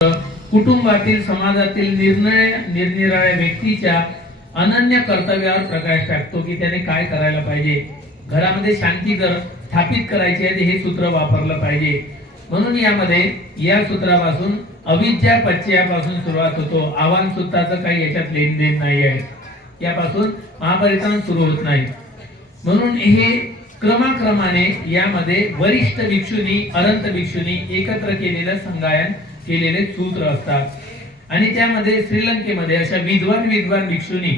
कुटुंबातील समाजातील निरनिराळ्या व्यक्तीच्या अनन्य कर्तव्यावर प्रकाश टाकतो की त्याने काय करायला पाहिजे, घरामध्ये शांती जर स्थापित करायची आहे हे सूत्र वापरलं पाहिजे. म्हणून यामध्ये या सूत्रापासून अविद्या पच्चयापासून सुरुवात होतो. आव्हान सूत्राचं काही याच्यात लेनदेन नाही आहे, यापासून महापरित्राण सुरू होत नाही. म्हणून हे क्रमाक्रमाने यामध्ये वरिष्ठ भिक्षुनी अनंत भिक्षुनी एकत्र केलेलं संगायन केलेले सूत्र असतात. आणि त्यामध्ये श्रीलंकेमध्ये अशा विद्वान भिक्षुनी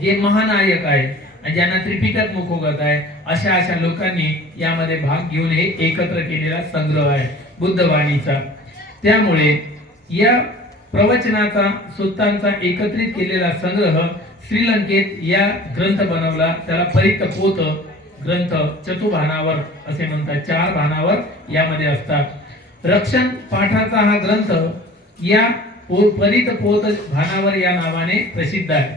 जे महानायक आहे आणि ज्यांना त्रिपिटक मुखोगत आहे अशा लोकांनी यामध्ये भाग घेऊन हे एकत्र केलेला संग्रह आहे बुद्धवाणीचा. त्यामुळे या प्रवचनाचा सूत्रांचा एकत्रित केलेला संग्रह श्रीलंकेत या ग्रंथ बनवला. त्याला परितपोत ग्रंथ चतुभानावर असे म्हणतात, 4 भानावर यामध्ये असतात. रक्षण पाठाचा हा ग्रंथ या परितपोत भानावर या नावाने प्रसिद्ध आहे.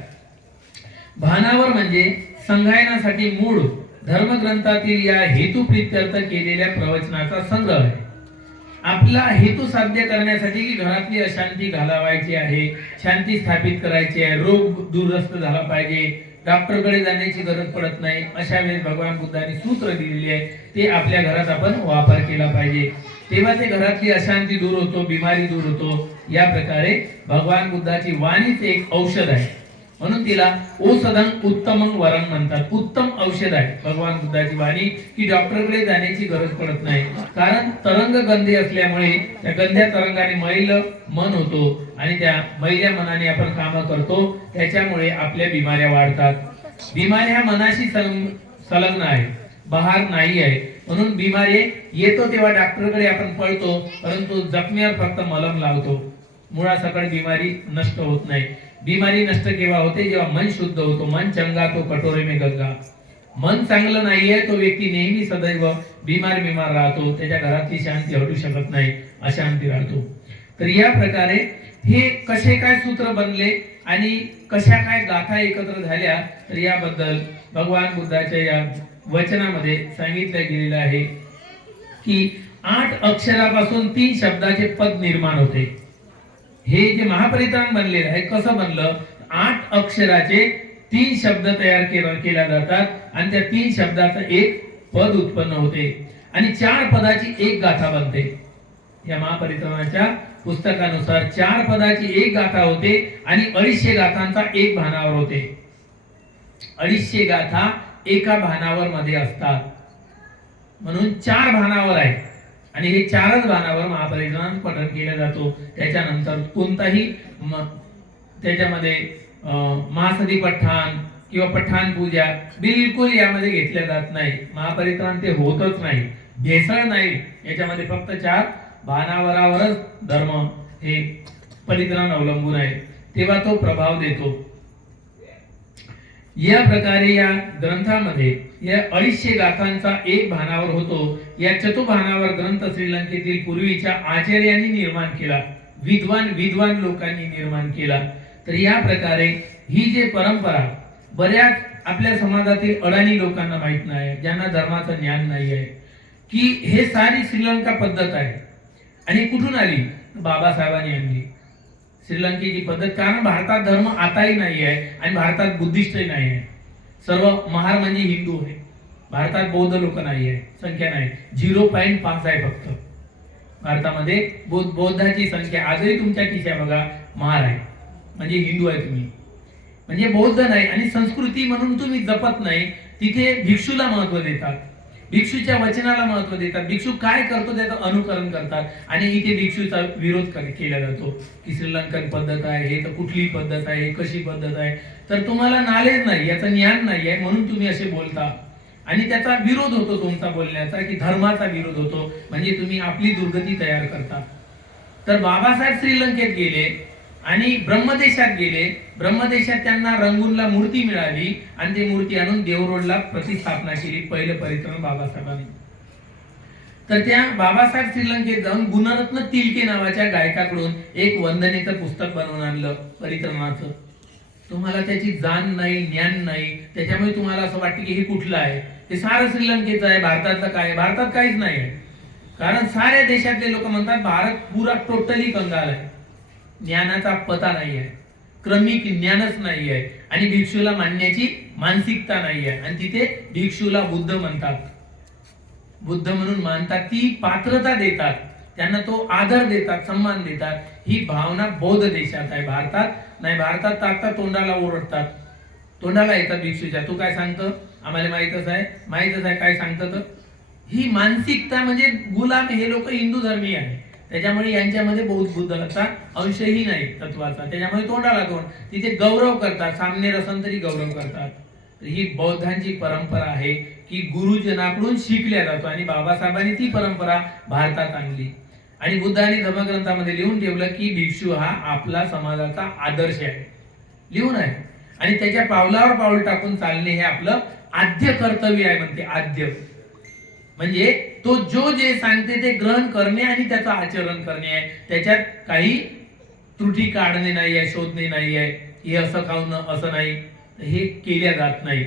भानावर म्हणजे संगायनासाठी मूळ धर्मग्रंथातील या हेतुप्रित्यर्थ केलेल्या प्रवचनाचा संग्रह आहे. आपला हेतू साध्य करण्यासाठी की घरातली अशांती घालवायची आहे, शांती स्थापित करायची आहे, रोग दुरस्त झाला पाहिजे, डॉक्टरकडे जाण्याची गरज पडत नाही, अशा वेळेस भगवान बुद्धांनी सूत्र दिलेले आहे ते आपल्या घरात आपण वापर केला पाहिजे. तेव्हा ते घरातली अशांती दूर होतो, बिमारी दूर होतो. या प्रकारे भगवान बुद्धाची वाणीच एक औषध आहे. म्हणून तिला औषधं उत्तमं वरं म्हणतात. उत्तम औषध आहे भगवान बुद्धाची वाणी, की डॉक्टरकडे जाण्याची गरज पडत नाही. कारण तरंग गंधे असल्यामुळे त्या गंध्या तरंगाने मैल मन होतो आणि त्या मैल्या मनाने आपण काम करतो, त्याच्यामुळे आपल्या बिमाऱ्या वाढतात. बिमाऱ्या मनाशी संलग्न आहे, बाहेर नाही आहे. म्हणून बिमारी येतो तेव्हा डॉक्टरकडे आपण पळतो, परंतु जखमेवर फक्त मलम लावतो. मुळासकट बिमारी नष्ट होत नाही. बिमारी नष्ट केव्हा होते, जेव्हा मन शुद्ध होतो. मन चंगा तो कटोरे में गंगा. मन चांगलं नाहीये तो व्यक्ती नेहमी सदैव बिमार राहतो, त्याच्या घरातली शांती हटू शकत नाही, अशांती राहतो. तर या प्रकारे हे कसे काय सूत्र बनले आणि कशा काय गाथा एकत्र झाल्या, तर याबद्दल भगवान बुद्धाच्या या वचनामध्ये सांगितलं गेलेलं आहे की 8 अक्षरापासून 3 शब्दाचे पद निर्माण होते. हे जे महापरित्राण बनलेलं आहे कसं बनलं, 8 अक्षराचे 3 शब्द तयार केल्या जातात आणि त्या 3 शब्दाचं एक पद उत्पन्न होते आणि 4 पदाची एक गाथा बनते. या महापरित्राणाच्या पुस्तकानुसार 4 पदाची एक गाथा होते आणि 250 गाथांचा एक भानावर होते. 250 गाथा एका भानावर मध्ये असतात, म्हणून 4 भानावर आहे आणि हे 4च भानावर महापरित्राण पठण केलं जातो. त्याच्यानंतर कोणताही त्याच्यामध्ये महासदी पठण किंवा पठण पूजा बिलकुल यामध्ये घेतल्या जात नाही. महापरित्राण ते होतच नाही, भेसळ नाही याच्यामध्ये. फक्त 4 भानावरावरच धर्म हे परित्राण अवलंबून आहे, तेव्हा तो प्रभाव देतो. या प्रकारे या ग्रंथामध्ये या 250 गाथांचा एक भानावर होतो. या चतुभानावर ग्रंथ श्रीलंकेतील पूर्वीच्या आचार्यांनी निर्माण केला, विद्वान लोकांनी निर्माण केला. तर या प्रकारे ही जे परंपरा बऱ्याच आपल्या समाजातील अडाणी लोकांना माहित नाही, ज्यांना धर्माचं ज्ञान नाही आहे, की हे सारी श्रीलंका पद्धत आहे. आणि कुठून आली, बाबासाहेबांनी आणली श्रीलंकेची पद्धत. कारण भारतात धर्म आताही नाही आहे आणि भारतात बुद्धिस्टही नाही आहे. सर्व महार म्हणजे हिंदू आहे. भारतात बौद्ध लोक नाही आहे, संख्या नाही, 0.5 आहे फक्त भारतामध्ये. बौद्धाची संख्या आजही तुमच्या खिशा बघा महार आहे, म्हणजे हिंदू आहे तुम्ही, म्हणजे बौद्ध नाही. आणि संस्कृती म्हणून तुम्ही जपत नाही. तिथे भिक्षूला महत्व देतात, भिक्षूच्या वचनाला महत्व देतात, भिक्षू काय करतो त्याचं अनुकरण करतात. आणि इथे भिक्षूचा विरोध केला जातो की श्रीलंकन पद्धत आहे, हे तर कुठली पद्धत आहे, कशी पद्धत आहे. तर तुम्हाला नॉलेज नाही, याचं ज्ञान नाही आहे, म्हणून तुम्ही असे बोलता आणि त्याचा विरोध होतो तुमचा बोलण्याचा, की धर्माचा विरोध होतो, म्हणजे तुम्ही आपली दुर्गती तयार करता. तर बाबासाहेब श्रीलंकेत गेले आणि ब्रह्मदेशात गेले. ब्रह्मदेशात त्यांना रंगूनला मूर्ती मिळाली आणि ती मूर्ती आणून देवरोडला प्रतिस्थापना केली. पहिलं परित्राण बाबासाहेबांनी. तर त्या बाबासाहेब श्रीलंकेत जाऊन गुणरत्न तिलके नावाच्या गायकाकडून एक वंदनेचं पुस्तक बनवून आणलं परित्रणाचं. तुम्हाला त्याची जाण नाही, ज्ञान नाही, त्याच्यामुळे तुम्हाला असं वाटतं की हे कुठलं आहे, हे सारं श्रीलंकेचं आहे, भारताचं काय, भारतात काहीच नाही आहे. कारण साऱ्या देशातले लोक म्हणतात भारत पुरा टोटली कंगाल आहे. ज्ञानाचा पता नाही आहे, क्रमिक ज्ञानच नाही आहे आणि भिक्षूला मानण्याची मानसिकता नाही आहे आणि तिथे भिक्षूला बुद्ध म्हणतात, बुद्ध म्हणून मानतात, ती पात्रता देतात, त्यांना तो आदर देतात, सन्मान देतात. ही भावना बौद्ध देशात आहे, भारतात नाही. भारतात तर आता तोंडाला ओरडतात, तोंडाला येतात भिक्षूच्या, तू काय सांगतो आम्हाला माहीतच आहे काय सांगतं. तर ही मानसिकता म्हणजे गुलाम, हे लोक हिंदू धर्मीय आहे, त्याच्यामुळे यांच्यामध्ये बौद्ध बुद्धाचा अंशही नाही तत्वाचा, त्याच्यामुळे तोंडाला तोंड. तिथे गौरव करतात, सामने रसन तरी गौरव करतात. ही बौद्धांची परंपरा आहे की गुरुजनाकडून शिकल्या जातो आणि बाबासाहेबांनी ती परंपरा भारतात आणली आणि बुद्धाने धर्मग्रंथामध्ये लिहून ठेवलं की भिक्षू हा आपला समाजाचा आदर्श आहे, लिहून आहे आणि त्याच्या पावलावर पाऊल टाकून चालणे हे आपलं आद्य कर्तव्य आहे. म्हणते आद्य म्हणजे तो जो जे सांगते ते ग्रहण करणे आणि त्याचं आचरण करणे आहे, त्याच्यात काही त्रुटी काढणे नाही आहे, शोधणे नाही आहे, हे असं खाऊन असं नाही, हे केल्या जात नाही.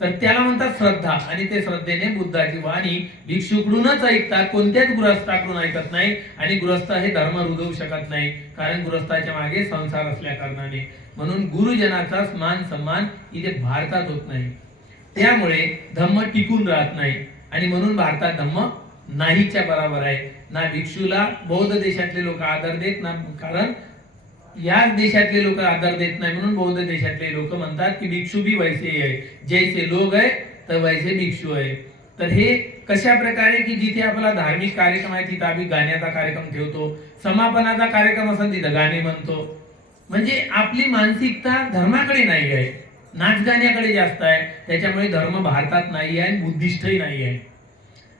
तर त्याला म्हणतात श्रद्धा आणि ते श्रद्धेने बुद्धाची वाणी भिक्षूकडूनच ऐकतात, कोणत्याच गृहस्थाकडून ऐकत नाही आणि गृहस्थ हे धर्म रुजवू शकत नाही, कारण गृहस्थाच्या मागे संसार असल्या कारणाने. म्हणून गुरुजनाचा मान सन्मान इथे भारतात होत नाही, त्यामुळे धम्म टिकून राहत नाही आणि म्हणून भारतात धम्म नाहीच्या बरोबर आहे. ना भिक्षूला बौद्ध देशातले लोक आदर देत ना, कारण याच देशातले लोक आदर देत नाही, म्हणून बौद्ध देशातले लोक म्हणतात की भिक्षू भी वैसे आहे, जैसे लोग आहे तर वैसे भिक्षू आहे. तर हे कशा प्रकारे की जिथे आपला धार्मिक कार्यक्रम आहे तिथे आम्ही गाण्याचा कार्यक्रम ठेवतो, समापनाचा कार्यक्रम असेल तिथं गाणे म्हणतो. म्हणजे आपली मानसिकता धर्माकडे नाही आहे, नाच गाण्याकडे जास्त आहे, त्याच्यामुळे धर्म भारतात नाही आहे आणि बुद्धिस्टही नाही आहे.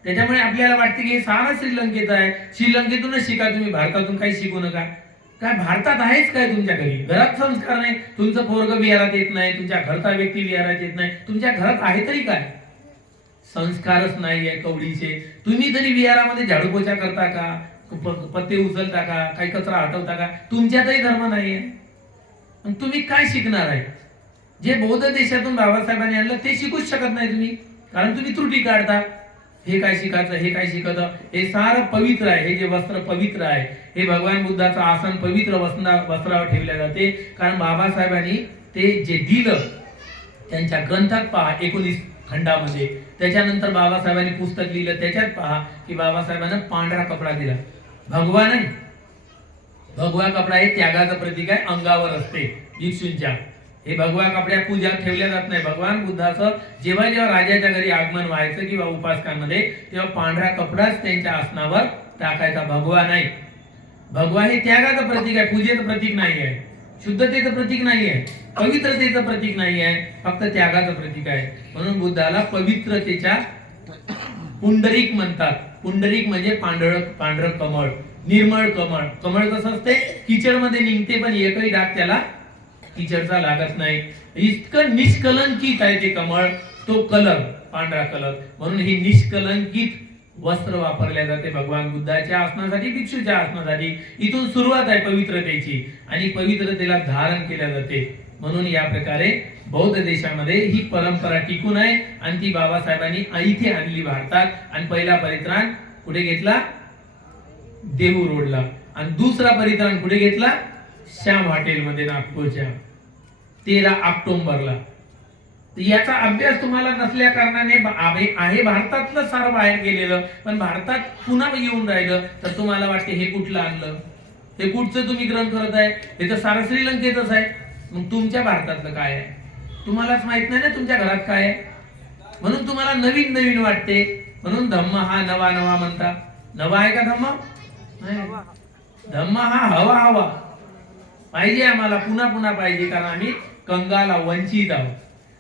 त्याच्यामुळे आपल्याला वाटते की हे सारा श्रीलंकेत आहे, श्रीलंकेतूनच शिका तुम्ही, भारतातून काही शिकू नका. काय भारतात आहेच काय तुमच्या घरी? घरात संस्कार नाही, तुमचं पोरग विहारात येत नाही, तुमच्या घरचा व्यक्ती विहारात येत नाही, तुमच्या घरात आहे तरी काय? संस्कारच नाही आहे कवडीचे. तुम्ही तरी विहारामध्ये झाडू पोछा करता का, पत्ते उचलता का, काही कचरा हटवता का? तुमच्यातही धर्म नाहीये, तुम्ही काय शिकणार आहे? जे बौद्ध देशातून बाबासाहेबांनी आणलं ते शिकूच शकत नाही तुम्ही, कारण तुम्ही त्रुटी काढता. हे काय शिकायचं, हे काय शिकत, हे सारं पवित्र आहे, हे जे वस्त्र पवित्र आहे, हे भगवान बुद्धाचं आसन पवित्र वस्त्रावर ठेवले जाते, कारण बाबासाहेबांनी ते जे दिलं त्यांच्या ग्रंथात पहा 19 खंडामध्ये. त्याच्यानंतर बाबासाहेबांनी पुस्तक लिहिलं, त्याच्यात पहा की बाबासाहेबांना पांढरा कपडा दिला. भगवा नाही, भगवा कपडा हे त्यागाचं प्रतीक आहे, अंगावर असते भिक्षूंच्या. हे भगवा कपड्या पूजा ठेवल्या जात नाही. भगवान बुद्धाचं जेव्हा जेव्हा राजाच्या घरी आगमन व्हायचं किंवा उपासकांमध्ये, तेव्हा पांढरा कपडाच त्यांच्या आसनावर टाकायचा, भगवा नाही. भगवा हे त्यागाचं प्रतीक आहे, पूजेचं प्रतीक नाही आहे, शुद्धतेचं प्रतीक नाही आहे, पवित्रतेचं प्रतीक नाही आहे, फक्त त्यागाचं प्रतीक आहे. म्हणून बुद्धाला पवित्रतेच्या पुंडरीक म्हणतात. पुंडरीक म्हणजे पांढरं कमळ, निर्मळ कमळ. कमळ कसं असते, किचडमध्ये निघते पण एकही डाग त्याला किचडचा लागत नाही, इतकं निष्कलंकित आहे ते कमळ, तो कलर पांढरा कलर. म्हणून ही निष्कलंकित वस्त्र वापरले जाते भगवान बुद्धाच्या आसनासाठी, भिक्षूच्या आसनासाठी. इथून सुरुवात आहे पवित्रतेची आणि पवित्रतेला धारण केल्या जाते. म्हणून या प्रकारे बौद्ध देशामध्ये ही परंपरा टिकून आहे आणि ती बाबासाहेबांनी इथे आणली भारतात. आणि पहिला परित्राण कुठे घेतला? देहू रोडला. आणि दुसरा परित्राण कुठे घेतला? श्याम हॉटेलमध्ये नागपूरच्या 13 ऑक्टोबरला. याचा अभ्यास तुम्हाला नसल्या कारणाने आहे भारतातलं सारं बाहेर गेलेलं, पण भारतात पुन्हा येऊन राहिलं तर तुम्हाला वाटते हे कुठलं आणलं, हे कुठचं तुम्ही ग्रंथ करत आहे, हे तर सारं श्रीलंकेतच आहे. मग तुमच्या भारतातलं काय आहे तुम्हालाच माहित नाही ना, तुमच्या घरात काय आहे. म्हणून तुम्हाला नवीन नवीन वाटते. म्हणून धम्म हा नवा नवा म्हणतात. नवा आहे का धम्म? नाही. धम्म हा हवा हवा पाहिजे आम्हाला, पुन्हा पुन्हा पाहिजे, कारण आम्ही कंगाला वंचित आहोत.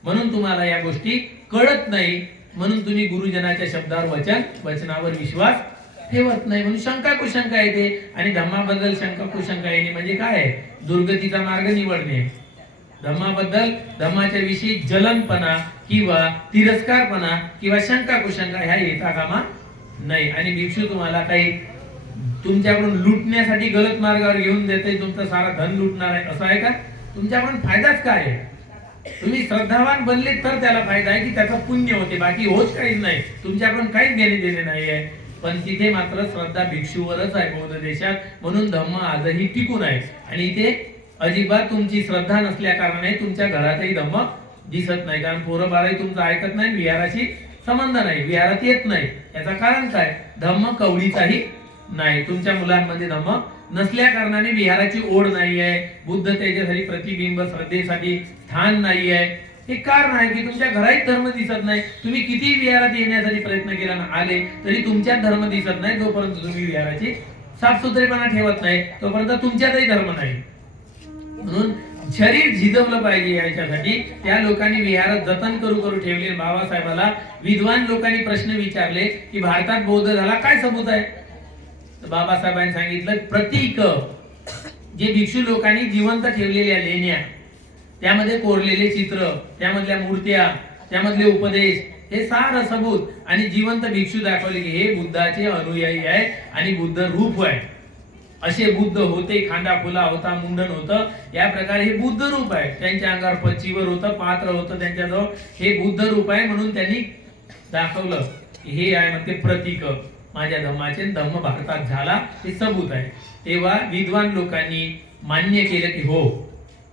म्हणून तुम्हाला या गोष्टी कळत नाही, म्हणून तुम्ही गुरुजनाच्या शब्दावर वचनावर विश्वास ठेवत नाही. म्हणून शंका कुशंका येते आणि धम्माबद्दल शंका कुशंका येणे म्हणजे काय आहे? दुर्गतीचा मार्ग निवडणे. धम्माबद्दल, धम्माच्या विषयी जलनपणा किंवा तिरस्कारपणा किंवा शंका कुशंका ह्या येता कामा नाही. आणि भिक्षू तुम्हाला काही तुमच्याकडून लुटण्यासाठी गलत मार्गावर घेऊन देते, तुमचं सारा धन लुटणार आहे असं आहे का? तुमच्याकडून फायदाच काय आहे? तुम्ही श्रद्धावान बनले तर त्याला फायदा आहे की त्याचं पुण्य होते, बाकी होत काहीच नाही. तुमच्याकडून काहीच घेणे देणे नाही आहे. पण तिथे मात्र श्रद्धा भिक्षूवरच आहे बौद्ध देशात, म्हणून धम्म आजही टिकून आहे. आणि इथे अजिबात तुमची श्रद्धा नसल्या कारणाने तुमच्या घरातही धम्म दिसत नाही, कारण पोरं बाळही तुमचं ऐकत नाही, विहाराशी संबंध नाही, विहारात येत नाही. याचं कारण काय? धम्म कवडीचाही नाही, तुमच्या मुलांमध्ये धम्म नसल्या कारणाने विहाराची ओढ नाही आहे, बुद्धतेच्यासाठी प्रतिबिंब श्रद्धेसाठी स्थान नाही आहे. हे कारण आहे की तुमच्या घरात धर्म दिसत नाही. तुम्ही किती विहारात येण्यासाठी प्रयत्न केला ना आले तरी तुमच्यात धर्म दिसत नाही. जोपर्यंत तुम्ही विहाराची साफसुथरेपणा ठेवत नाही तोपर्यंत तुमच्यातही धर्म नाही. म्हणून शरीर झिजवलं पाहिजे याच्यासाठी त्या लोकांनी विहारात जतन करू ठेवले. बाबासाहेबाला विद्वान लोकांनी प्रश्न विचारले की भारतात बौद्ध झाला, काय सबूत आहे? बाबासाहेबांनी सांगितलं, प्रतीक जे भिक्षू लोकांनी जिवंत ठेवलेल्या लेण्या, त्यामध्ये कोरलेले चित्र, त्यामधल्या मूर्त्या, त्यामधले उपदेश, हे सारं सबूत आणि जिवंत भिक्षू दाखवले की हे बुद्धाचे अनुयायी आहे आणि बुद्ध रूप आहे. असे बुद्ध होते, खांदा खुला होता, मुंडन होतं, या प्रकारे हे बुद्ध रूप आहे. त्यांच्या अंगावर पच्चीवर होतं, पात्र होतं त्यांच्याजवळ, हे बुद्ध रूप आहे. म्हणून त्यांनी दाखवलं हे आहे म्हणते प्रतीक माझ्या धम्माचे, धम्म भारतात झाला, हे सबूत आहे. तेव्हा विद्वान लोकांनी मान्य केलं की हो,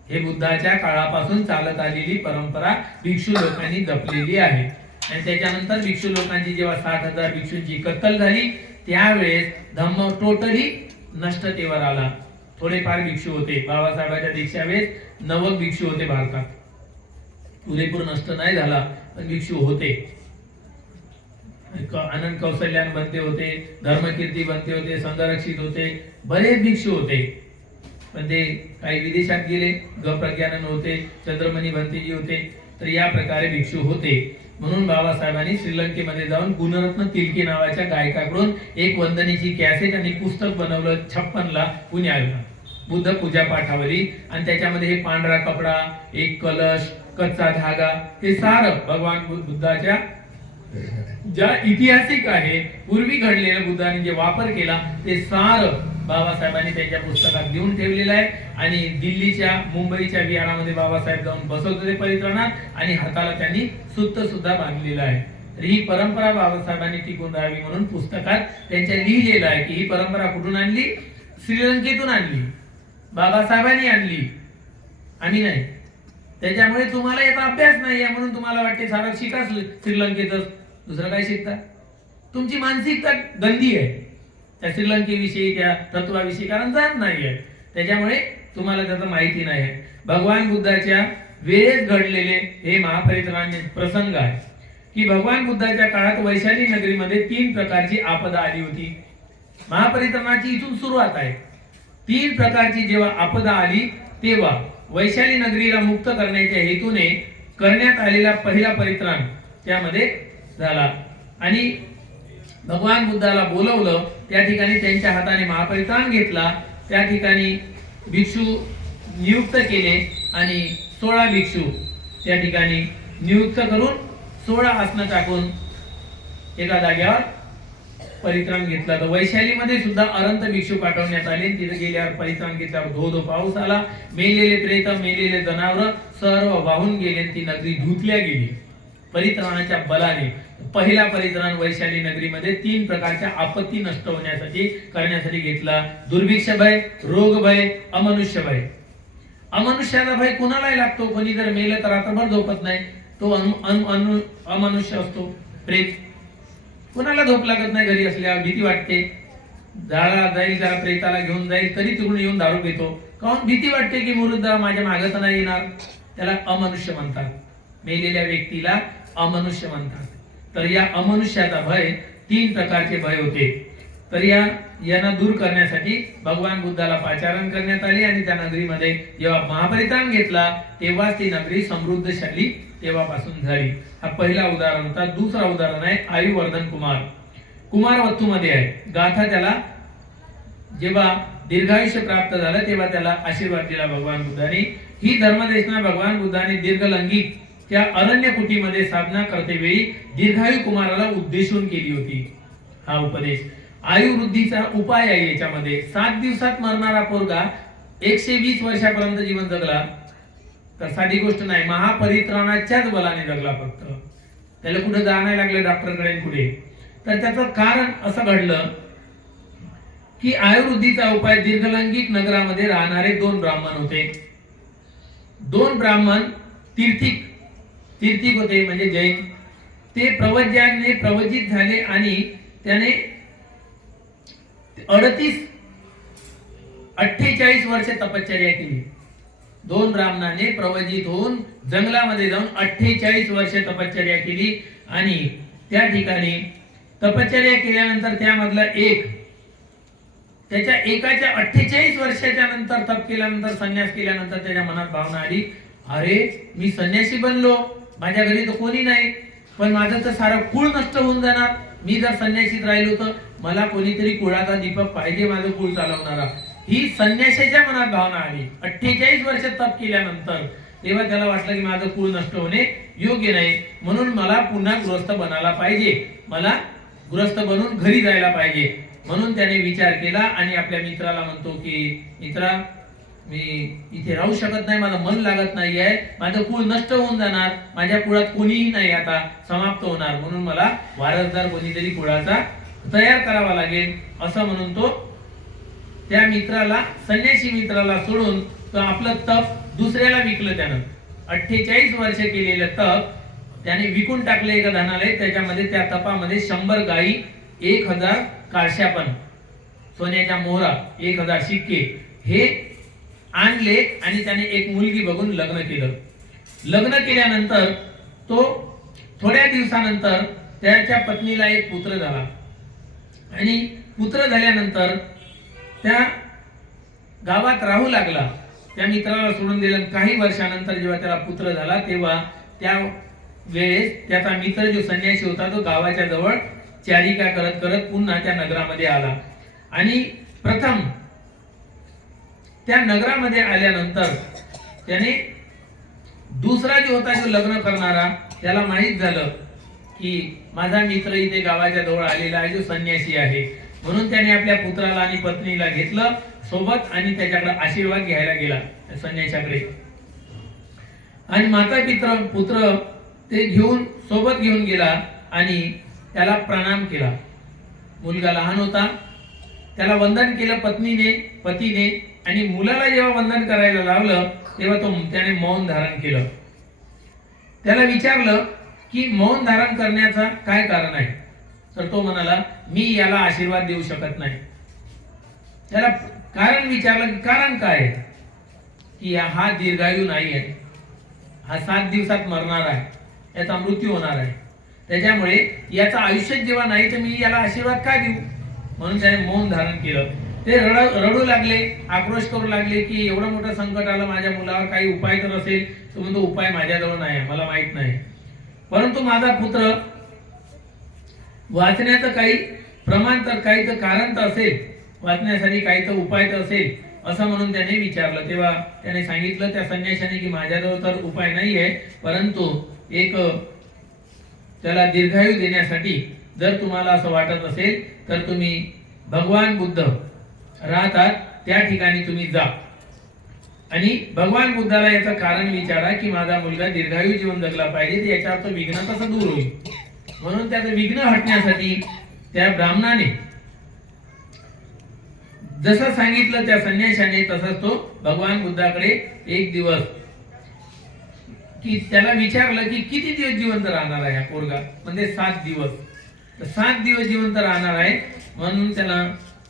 हे बुद्धाच्या काळापासून चालत आलेली परंपरा भिक्षू लोकांनी जपलेली आहे. आणि त्याच्यानंतर भिक्षू लोकांची जेव्हा 60,000 भिक्षूंची कत्तल झाली त्यावेळेस धम्म टोटली नष्टतेवर आला. थोडेफार भिक्षू होते, बाबासाहेबांच्या दीक्षावेळेस 90 भिक्षू होते भारतात, पुरेपूर नष्ट नाही झाला पण भिक्षू होते. आनंद कौशल्यान बनते होते, धर्मकीर्ती बनते होते, संघरक्षित होते, बरेच भिक्षू होते. पण ते काही विदेशात गेले, गप्रज्ञानन होते, चंद्रमणी भंतेजी होते. तर या प्रकारे भिक्षू होते. म्हणून बाबासाहेबांनी श्रीलंकेमध्ये जाऊन गुणरत्न तिलके नावाच्या गायकाकडून एक वंदनीची कॅसेट आणि पुस्तक बनवलं 56ला पुण्याला, बुद्ध पूजा पाठावली. आणि त्याच्यामध्ये हे पांढरा कपडा, एक कलश, कच्चा धागा, हे सारं भगवान बुद्धाच्या ज्या ऐतिहासिक आहे, पूर्वी घडलेल्या बुद्धाने जे वापर केला ते सारं बाबासाहेबांनी त्यांच्या पुस्तकात लिहून ठेवलेलं आहे. आणि दिल्लीच्या, मुंबईच्या विहारामध्ये बाबासाहेब जाऊन बसवत होते परित्राणात आणि हाताला त्यांनी सुत्त सुद्धा बांधलेलं आहे. तर ही परंपरा बाबासाहेबांनी टिकून राहावी म्हणून पुस्तकात त्यांच्या लिहिलेलं आहे की ही परंपरा कुठून आणली? श्रीलंकेतून आणली, बाबासाहेबांनी आणली, आम्ही नाही. त्याच्यामुळे तुम्हाला याचा अभ्यास नाही आहे म्हणून तुम्हाला वाटते सारं शिका श्रीलंकेतच, दुसरं काय शिकता? तुमची मानसिकता गंदी आहे त्या श्रीलंकेविषयी, त्या तत्वाविषयी, कारण जाण नाही आहे. त्याच्यामुळे तुम्हाला त्याचं माहिती नाही आहे. भगवान बुद्धाच्या वेळेस घडलेले हे महापरित्राण प्रसंग आहे की भगवान बुद्धाच्या काळात वैशाली नगरीमध्ये 3 प्रकारची आपदा आली होती. महापरित्राणाची इथून सुरुवात आहे. 3 प्रकारची जेव्हा आपदा आली तेव्हा वैशाली नगरीला मुक्त करण्याच्या हेतूने करण्यात आलेला पहिला परित्राण त्यामध्ये झाला. आणि भगवान बुद्धाला बोलवलं, त्या ठिकाणी त्यांच्या हाताने महापरित्राण घेतला, त्या ठिकाणी भिक्षू नियुक्त केले आणि 16 भिक्षू त्या ठिकाणी नियुक्त करून 16 आसनं टाकून एका जागेवर परित्राण घेतला. तर वैशालीमध्ये सुद्धा अनंत भिक्षू पाठवण्यात आले. तिथे गेल्यावर परित्राण घेतल्यावर धो धो पाऊस आला, मेलेले प्रेत, मेलेले जनावर सर्व वाहून गेले, ती नगरी धुतल्या गेली परित्राणाच्या बलाने. पहिला परित्राण वैशाली नगरीमध्ये 3 प्रकारच्या आपत्ती नष्ट होण्यासाठी करण्यासाठी घेतला. दुर्भिक्ष भय, रोग भय, अमनुष्य भय. अमनुष्याचा भय कुणालाही लागतो, कोणी जर मेलं तर रात्रभर झोपत नाही, तो अमनुष्य असतो. प्रेत, कुणाला झोप लागत नाही, घरी असल्यावर भीती वाटते, जाळा जाईल त्याला, प्रेताला घेऊन जाईल तरी तिकडून येऊन दारू पितो. काहून? भीती वाटते की मुरुद्दा माझ्या मागं तर नाही येणार. त्याला अमनुष्य म्हणतात, मेलेल्या व्यक्तीला अमनुष्य म्हणतात. तर या अमनुष्याचा भय 3 प्रकारचे भय होते. तर यांना दूर करण्यासाठी भगवान बुद्धाला पाचारण करण्यात आले आणि त्या नगरीमध्ये जेव्हा महापरित्राण घेतला तेव्हा ती नगरी समृद्धशाली तेव्हापासून झाली. हा पहिला उदाहरण होता. दुसरा उदाहरण आहे आयुवर्धन कुमार. कुमारवत्तू मध्ये आहे गाथा. त्याला जेव्हा दीर्घायुष्य प्राप्त झालं तेव्हा त्याला आशीर्वाद दिला भगवान बुद्धाने. ही धर्मदेशना भगवान बुद्धाने दीर्घलंगिक त्या अरण्य कुटीमध्ये साधना करते वेळी दीर्घायू कुमाराला उद्देशून केली होती. हा उपदेश आयुवृद्धीचा उपाय आहे. याच्यामध्ये 7 दिवसात मरणारा पोरगा 120 वर्षापर्यंत जीवन जगला तर साधी गोष्ट नाही, महापरित्राणाच्याच बलाने जगला. फक्त त्याला कुठे जायला लागलं डॉक्टरकडे कुठे. तर त्याचं कारण असं घडलं की आयुर्वृद्धीचा उपाय दीर्घलंगिक नगरामध्ये राहणारे 2 ब्राह्मण होते. 2 ब्राह्मण तीर्थिक तीर्थिक होते म्हणजे जैन. ते प्रवज्याने प्रवजित झाले आणि त्याने 48 वर्ष तपश्चर्या केली. 2 ब्राह्मणाने प्रवजित होऊन जंगलामध्ये जाऊन 48 वर्ष तपश्चर्या केली आणि त्या ठिकाणी तपश्चर्या केल्यानंतर त्यामधला एक त्याच्या एकाच्या 48 वर्षाच्या नंतर तप केल्यानंतर संन्यास केल्यानंतर त्याच्या मनात भावना आली, अरे मी संन्यासी बनलो, माझ्या घरी तर कोणी नाही, पण माझं तर सारं कुळ नष्ट होऊन जाणार. मी जर संन्यासीत राहिलो तर मला कोणीतरी कुळाचा दीपक पाहिजे, माझं कुळ चालवणारा. ही संन्यासाच्या मनात भावना आली. 48 वर्ष तप केल्यानंतर तेव्हा त्याला वाटलं की माझं कुळ नष्ट होणे योग्य नाही, म्हणून मला पुन्हा गृहस्थ बनायला पाहिजे, मला गृहस्थ बनून घरी जायला पाहिजे. म्हणून त्याने विचार केला आणि आपल्या मित्राला म्हणतो की मित्रा, मी इथे राहू शकत नाही, माझं मन लागत नाही आहे, माझं कुळ नष्ट होऊन जाणार, माझ्या कुळात कोणीही नाही, आता समाप्त होणार, म्हणून मला वारसदार कोणीतरी कुळाचा तयार करावा लागेल. असं म्हणून तो त्या मित्राला, संन्यासी मित्राला सोडून तो आपलं तप दुसऱ्याला विकलं. त्यानं 48 वर्ष केलेलं तप त्याने विकून टाकले एका धनालय. त्याच्यामध्ये त्या तपामध्ये 100 गायी, 1000 काळशापण, सोन्याच्या मोहरा, 1000 शिक्के हे आणले आणि त्याने एक मुलगी बघून लग्न केलं. लग्न केल्यानंतर तो थोड्या दिवसानंतर त्याच्या पत्नीला एक पुत्र झाला आणि पुत्र झाल्यानंतर त्या गावात राहू लागला. त्या मित्राला सोडून दिलं. काही वर्षानंतर जेव्हा त्याला पुत्र झाला तेव्हा त्या वेळेस त्याचा मित्र जो संन्यासी होता तो गावाच्या जवळ चारिका करत करत पुन्हा त्या नगरामध्ये आला आणि प्रथम त्या नगरामध्ये आल्यानंतर त्याने दुसरा जो होता जो लग्न करणारा, त्याला माहित झालं की माझा मित्र इथे गावाच्या जवळ आलेला आहे जो संन्यासी आहे, म्हणून त्याने आपल्या पुत्राला आणि पत्नीला घेतलं सोबत आणि त्याच्याकडे आशीर्वाद घ्यायला गेला संन्याशाकडे. आणि माता पुत्र ते घेऊन सोबत घेऊन गेला आणि त्याला प्रणाम केला. मुलगा लहान होता, त्याला वंदन केलं पतीने आणि मुलाला जेव्हा वंदन करायला लावलं तेव्हा त्याने मौन धारण केलं. त्याला विचारलं की मौन धारण करण्याचा काय कारण आहे, तर तो म्हणाला मी याला आशीर्वाद देऊ शकत नाही. त्याला कारण विचारलं की कारण काय आहे, की हा दीर्घायू नाही आहे, हा 7 दिवसात मरणार आहे, याचा मृत्यू होणार आहे, त्याच्यामुळे याचं आयुष्य जेव्हा नाही तर मी याला आशीर्वाद काय देऊ, म्हणून त्याने मौन धारण केलं. ते रडू लागले, आक्रोश करू लागले की एवढं मोठं संकट आलं माझ्या मुलावर, काही उपाय तर असेल. तो म्हणतो उपाय माझ्याजवळ नाही, मला माहित नाही, परंतु माझा पुत्र वाचण्याचं काही प्रमाण तर काही तर कारण तर असेल, वाचण्यासाठी काही तर उपाय तर असेल, असं म्हणून त्याने विचारलं. तेव्हा त्याने सांगितलं त्या संन्याशाने की माझ्याजवळ तर उपाय नाही आहे, परंतु एक त्याला दीर्घायू देण्यासाठी जर तुम्हाला असं वाटत असेल तर तुम्ही भगवान बुद्ध राहतात त्या ठिकाणी तुम्ही जा आणि भगवान बुद्धाला याचं कारण विचारा की माझा मुलगा दीर्घायू जीवन जगला पाहिजे, तर याच्यावर विघ्न कसं दूर होईल. म्हणून त्याचं विघ्न हटण्यासाठी त्या ब्राह्मणाने जसं सांगितलं त्या संन्याशाने तसंच तो भगवान बुद्धाकडे एक दिवस की त्याला विचारलं की किती दिवस जिवंत राहणार आहे हा पोरगा, म्हणजे 7 दिवस. तर 7 दिवस जिवंत राहणार आहे, म्हणून त्याला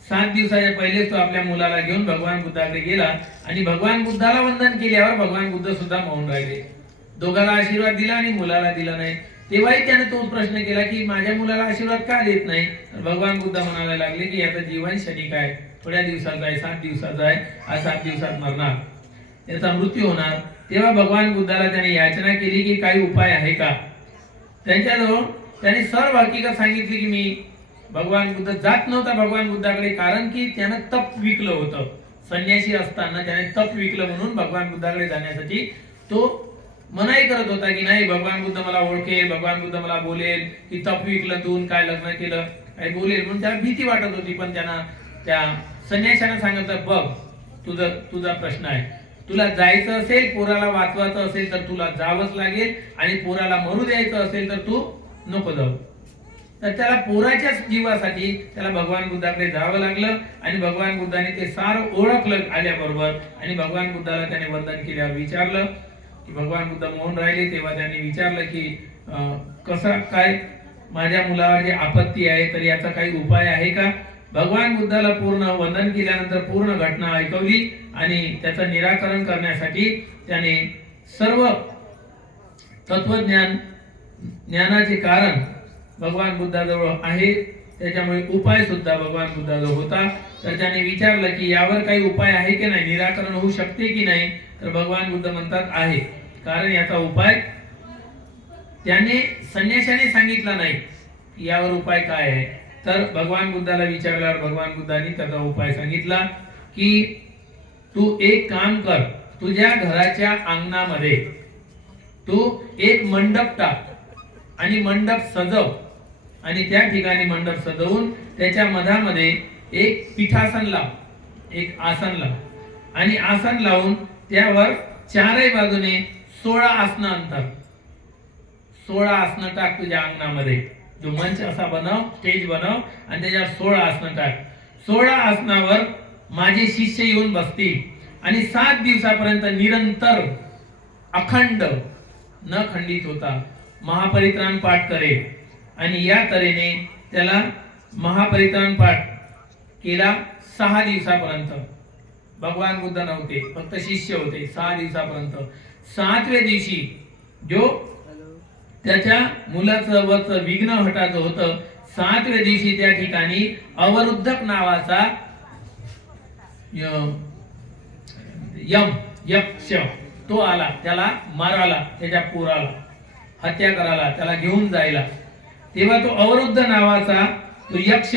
7 दिवसाच्या पहिलेच तो आपल्या मुलाला घेऊन भगवान बुद्धाकडे गेला आणि भगवान बुद्धाला वंदन केल्यावर भगवान बुद्ध सुद्धा मौन राहिले. दोघाला आशीर्वाद दिला आणि मुलाला दिला नाही. तेव्हाही त्याने तो प्रश्न केला की माझ्या मुलाला आशीर्वाद का देत नाही, तर भगवान बुद्ध म्हणायला लागले की याचं जीवन क्षणिक आहे, थोड्या दिवसाचा आहे, 7 दिवसाचा आहे, हा 7 दिवसात मरणार, त्याचा मृत्यू होणार. तेव्हा भगवान बुद्धाला त्याने याचना केली की काही उपाय आहे का. त्यांच्याजवळ त्याने सर्व हकीकत सांगितली की मी भगवान बुद्ध जात नव्हता भगवान बुद्धाकडे, कारण की त्यानं तप विकलं होतं. संन्यासी असताना त्याने तप विकलं, म्हणून भगवान बुद्धाकडे जाण्यासाठी तो मनाई करत होता की नाही भगवान बुद्ध मला ओळखेल, भगवान बुद्ध मला बोलेल की तप विकलं तू काय लग्न केलं काय बोलेल, म्हणून त्याला भीती वाटत होती. पण त्यांना त्या संन्याशाने सांगितलं बघ तुझा प्रश्न आहे, तुला जायचं असेल, पोराला वाचवायचं असेल तर तुला जावंच लागेल आणि पोराला मरू द्यायचं असेल तर तू नको जाऊ. तर त्याला पोराच्याच जीवासाठी त्याला भगवान बुद्धाकडे जावं लागलं आणि भगवान बुद्धाने ते सार ओळखलं आल्याबरोबर आणि भगवान बुद्धाला त्याने वंदन केल्यावर विचारलं की भगवान बुद्ध मौन राहिले. तेव्हा त्यांनी विचारलं की कसा काय माझ्या मुलावर जे आपत्ती आहे तर याचा काही उपाय आहे का. भगवान बुद्धाला पूर्ण वंदन केल्यानंतर पूर्ण घटना ऐकवली आणि त्याचं निराकरण करण्यासाठी त्याने सर्व तत्वज्ञान ज्ञानाचे कारण भगवान बुद्धाजवळ आहे, त्याच्यामुळे उपाय सुद्धा भगवान बुद्धाजवळ होता. तर त्याने विचारलं की यावर काही उपाय आहे की नाही, निराकरण होऊ शकते की नाही. तर भगवान बुद्ध म्हणतात आहे, कारण याचा उपाय त्याने संन्याशाने सांगितला नाही की यावर उपाय काय आहे. तर भगवान बुद्धाला विचारल्यावर भगवान बुद्धांनी त्याचा उपाय सांगितला की तू एक काम कर, तुझ्या घराच्या अंगणामध्ये तू एक मंडप टाक आणि मंडप सजव आणि त्या ठिकाणी मंडप सजवून त्याच्या मधामध्ये एक पीठासन लाव, एक आसन लाव आणि आसन लावून त्यावर चारही बाजूने 16 आसनं अंतर, 16 आसनं टाक तुझ्या अंगणामध्ये. जो मंच असा बनव, स्टेज बनव आणि त्याच्यावर 16 आसनं टाक. 16 आसनावर माझे शिष्य येऊन बसतील आणि 7 दिवसापर्यंत निरंतर अखंड न खंडित होता महापरित्राण पाठ करेल. आणि या तऱ्हेने त्याला महापरित्राण पाठ केला 6 दिवसापर्यंत. भगवान बुद्ध नव्हते, फक्त शिष्य होते 6 दिवसापर्यंत. 7व्या दिवशी जो त्याच्या मुलाचं वरचं विघ्न हटायचं होतं, 7व्या दिवशी त्या ठिकाणी अवरुद्धक नावाचा यक्ष तो आला, त्याला माराला, त्याच्या पोराला हत्या करायला, त्याला घेऊन जायला. तेव्हा तो अवरुद्ध नावाचा तो यक्ष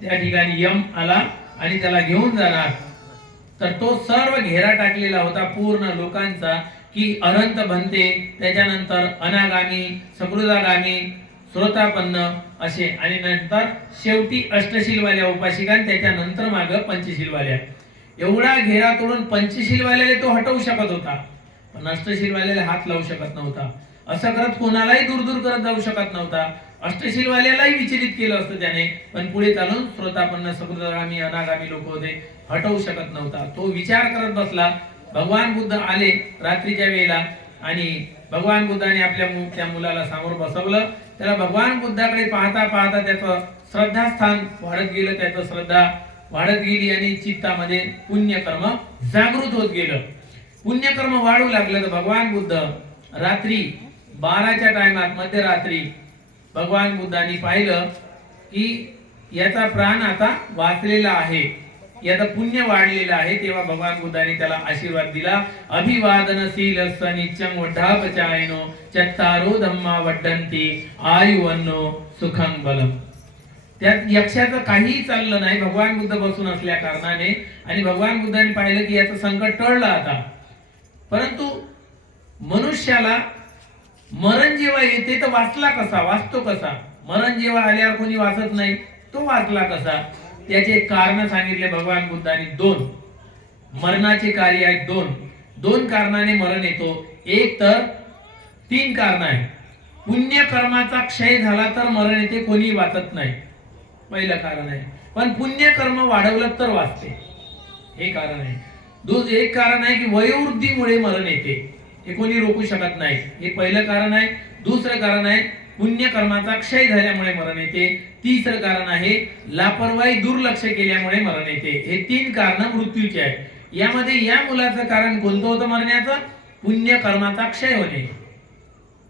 त्या ठिकाणी यम आला आणि त्याला घेऊन जाणार. तर तो सर्व घेरा टाकलेला होता पूर्ण लोकांचा की अनंत बनते, त्याच्यानंतर अनागामी, सकृदागामी, श्रोतापन्न असे आणि नंतर शेवटी अष्टशीलवाल्या उपासिका, त्याच्यानंतर माग पंचशीलवाल्या. एवढा घेरा तोडून पंचशीलवाल्याला तो हटवू शकत होता पण अष्टशीलवाल्याला हात लावू शकत नव्हता. असं करत कोणालाही दूर दूर करत जाऊ शकत नव्हता. अष्टशीलवाल्यालाही विचलित केलं असतं त्याने, पण पुढे चालून श्रोतापन्न, सकृदागामी, अनागामी लोक होते, हटवू शकत नव्हता. तो विचार करत बसला. भगवान बुद्ध आले रात्रीच्या वेळेला आणि भगवान बुद्धाने आपल्या त्या मुलाला समोर बसवलं. त्याला भगवान बुद्धाकडे पाहता पाहता त्याचं श्रद्धास्थान वाढत गेलं, त्याचं श्रद्धा वाढत गेली आणि चित्तामध्ये पुण्यकर्म जागृत होत गेलं. पुण्यकर्म वाढू लागलं. तर भगवान बुद्ध रात्री 12च्या टायमात, मध्यरात्री भगवान बुद्धांनी पाहिलं की याचा प्राण आता वाचलेला आहे, याचं पुण्य वाढलेलं आहे. तेव्हा भगवान बुद्धांनी त्याला आशीर्वाद दिला. अभिवादनशील सनिच्चं वड्ढापचायनो चत्तारो धम्मा वड्डन्ति आयुवन्नो सुखं बलम. त्यात यक्षाचं काहीही चाललं नाही भगवान बुद्ध बसून असल्या कारणाने. आणि भगवान बुद्धांनी पाहिलं की याचं संकट टळलं आता. परंतु मनुष्याला मरण जेव्हा येते तर वाचला कसा, वाचतो कसा? मरण जेव्हा आल्यावर कोणी वाचत नाही, तो वाचला कसा? त्याचे कारण सांगितले भगवान बुद्धांनी. 2 मरणाचे कार्य आहेत. 2 कारणाने मरण येतो. एक तर 3 कारण आहे. पुण्य कर्माचा क्षय झाला तर मरण येते, कोणी वाचत नाही, पहिलं कारण आहे. पण पुण्य कर्म वाढवलं तर वाचते, हे कारण आहे. एक कारण आहे की वयोवृद्धीमुळे मरण येते, हे कोणी रोखू शकत नाही, हे पहिलं कारण आहे. दुसरं कारण आहे पुण्य कर्माचा क्षय झाल्यामुळे मरण येते. तिसरं कारण आहे लापरवाही, दुर्लक्ष केल्यामुळे मरण येते. हे 3 कारण मृत्यूचे आहे. यामध्ये या मुलाचं कारण कोणतं होतं मरण्याचं? पुण्य कर्माचा क्षय होणे,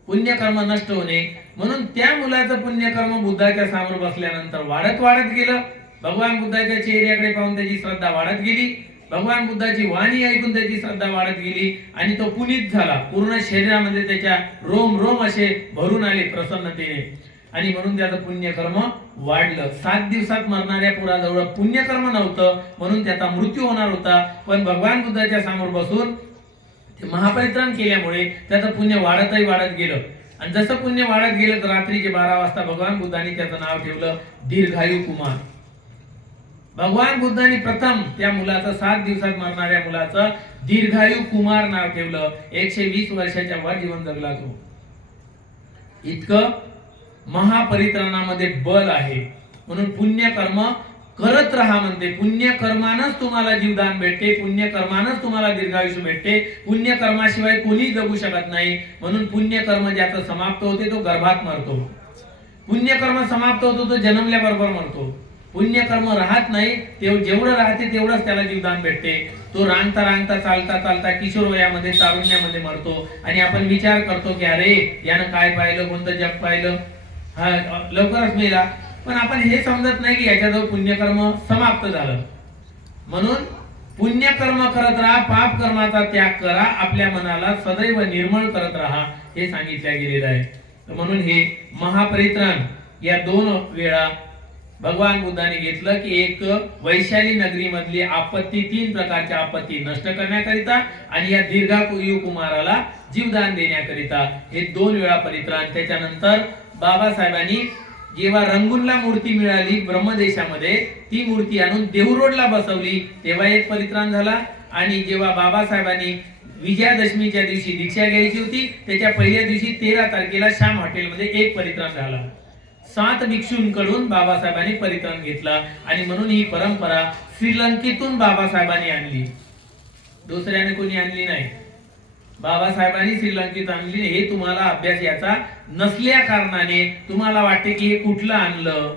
पुण्यकर्म नष्ट होणे. म्हणून त्या मुलाचं पुण्यकर्म बुद्धाच्या समोर बसल्यानंतर वाढत वाढत गेलं. भगवान बुद्धाच्या चेहऱ्याकडे पाहून त्याची श्रद्धा वाढत गेली. भगवान बुद्धाची वाणी ऐकून त्याची श्रद्धा वाढत गेली आणि तो पुनीत झाला. पूर्ण शरीरामध्ये त्याच्या रोम रोम असे भरून आले प्रसन्नतेने आणि म्हणून त्याचं पुण्यकर्म वाढलं. 7 दिवसात मरणाऱ्या पुराजवळ पुण्यकर्म नव्हतं म्हणून त्याचा मृत्यू होणार होता. पण भगवान बुद्धाच्या समोर बसून महापरित्राण केल्यामुळे त्याचं पुण्य वाढतही वाढत गेलं. आणि जसं पुण्य वाढत गेलं तर रात्रीचे 12 वाजता भगवान बुद्धांनी त्याचं नाव ठेवलं दीर्घायू कुमार. भगवान बुद्धांनी प्रथम त्या मुलाचं 7 दिवसात मरणाऱ्या मुलाचं दीर्घायू कुमार नाव ठेवलं. 120 वर्षाच्या वर जीवन जगला तो. इतकं महापरित्राणामध्ये बल आहे. म्हणून पुण्यकर्म करत राहा म्हणते. पुण्यकर्मानंच तुम्हाला जीवदान भेटते, पुण्यकर्मानंच तुम्हाला दीर्घायुष्य भेटते. पुण्यकर्माशिवाय कोणी जगू शकत नाही. म्हणून पुण्यकर्म ज्याचं समाप्त होते तो गर्भात मरतो, पुण्यकर्म समाप्त होतो तो जन्मल्याबरोबर मरतो. पुण्यकर्म राहत नाही, ते जेवढं राहते तेवढंच त्याला जीवदान भेटते. तो रांगता रांगता चालता चालता किशोर वयामध्ये तारुण्यामध्ये मरतो आणि आपण विचार करतो की अरे यानं काय पाहिलं, कोणतं जग पाहिलं, हा लवकरच मेला. पण आपण हे समजत नाही की याच्याजवळ पुण्यकर्म समाप्त झालं. म्हणून पुण्यकर्म करत राहा, पाप कर्माचा त्याग करा, आपल्या मनाला सदैव निर्मळ करत राहा, हे सांगितलं गेलेलं आहे. म्हणून हे महापरित्राण या 2 वेळा भगवान बुद्धाने घेतलं की एक वैशाली नगरी मधली आपत्ती, 3 प्रकारच्या आपत्ती नष्ट करण्याकरिता आणि या दीर्घायू कुमाराला जीवदान देण्याकरिता हे 2 वेळा परित्राण. त्याच्यानंतर बाबासाहेबांनी जेव्हा रंगूनला मूर्ती मिळाली ब्रह्मदेशामध्ये, ती मूर्ती आणून देहूरोडला बसवली, तेव्हा एक परित्राण झाला. आणि जेव्हा बाबासाहेबांनी विजयादशमीच्या दिवशी दीक्षा घ्यायची होती, त्याच्या पहिल्या दिवशी 13 तारखेला श्याम हॉटेलमध्ये एक परित्राण झाला. 7 भिक्षूंकडून बाबासाहेबांनी परित्राण घेतला. आणि म्हणून ही परंपरा श्रीलंकेतून बाबासाहेबांनी आणली, दुसऱ्याने कोणी आणली नाही. बाबासाहेबांनी श्रीलंकेत आणली. हे तुम्हाला अभ्यास याचा नसल्या कारणाने तुम्हाला वाटते की हे कुठलं आणलं,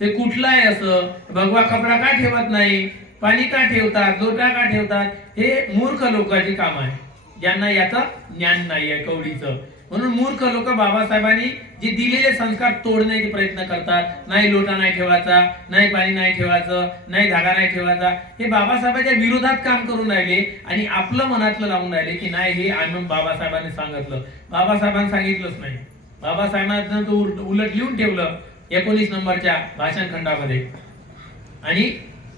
ते कुठलं आहे, असं भगवा कपडा का ठेवत नाही, पाणी का ठेवतात, लोटा का ठेवतात, हे मूर्ख लोकांची काम आहे, ज्यांना याचं ज्ञान नाही आहे कवडीचं. म्हणून मूर्ख लोक बाबासाहेबांनी जे दिलेले संस्कार तोडण्याचे प्रयत्न करतात. नाही लोटा नाही ठेवायचा, नाही पाणी नाही ठेवायचं, नाही धागा नाही ठेवायचा, हे बाबासाहेबांच्या विरोधात काम करून राहिले आणि आपलं मनातलं लावून राहिले की नाही हे आनंद बाबासाहेबांनी सांगितलं. बाबासाहेबांनी सांगितलंच नाही. बाबासाहेबांना तो उलट लिहून ठेवलं 19 नंबरच्या भाषण खंडामध्ये आणि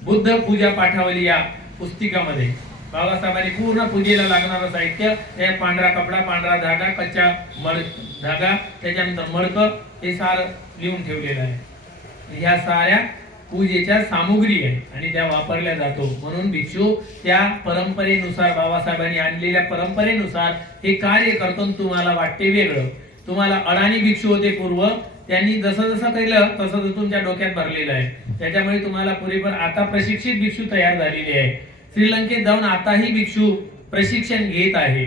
बुद्ध पूजा पाठावली या पुस्तिकामध्ये. बाबासाहेबांनी पूर्ण पूजेला लागणारं साहित्य, त्या पांढरा कपडा, पांढरा धागा, कच्चा धागा, त्याच्यानंतर मडकं, हे सारं लिहून ठेवलेलं आहे. ह्या साऱ्या पूजेच्या सामुग्री आहे आणि त्या वापरल्या जातो. म्हणून भिक्षू त्या परंपरेनुसार, बाबासाहेबांनी आणलेल्या परंपरेनुसार हे कार्य करतो. तुम्हाला वाटते वेगळं. तुम्हाला अडाणी भिक्षू होते पूर्व, त्यांनी जसं जसं केलं तसं तुमच्या डोक्यात भरलेलं आहे. त्याच्यामुळे तुम्हाला पुरेपूर आता प्रशिक्षित भिक्षू तयार झालेले आहे. श्रीलंकेत जाऊन आताही भिक्षू प्रशिक्षण घेत आहे.